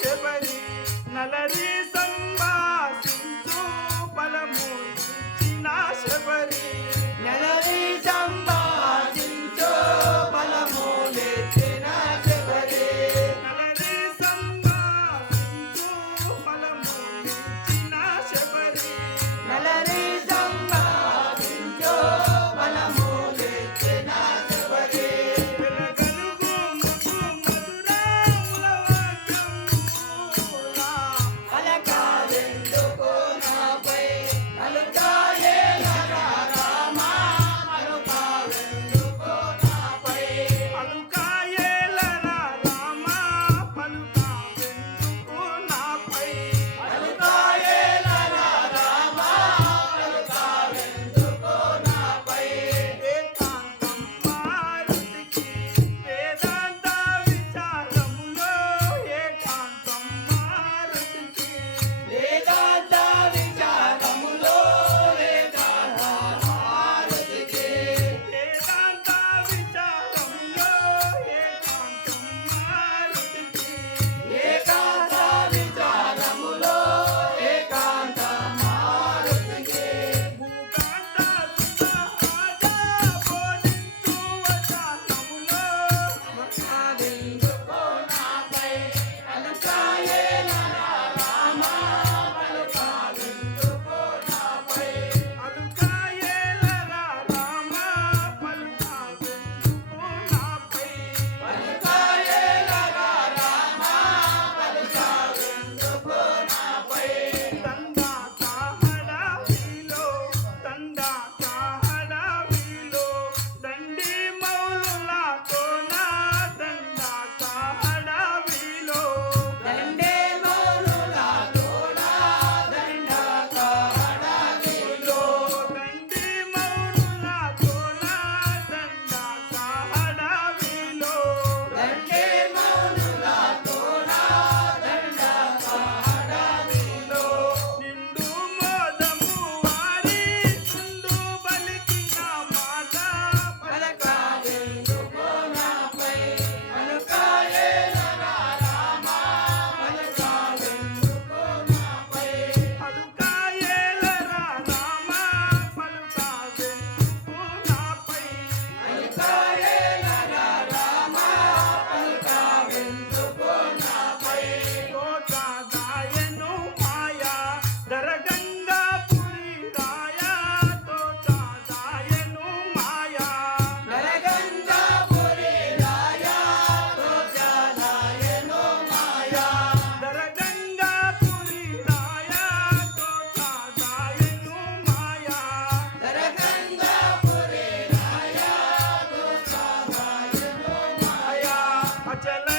శబరి నలరీ चला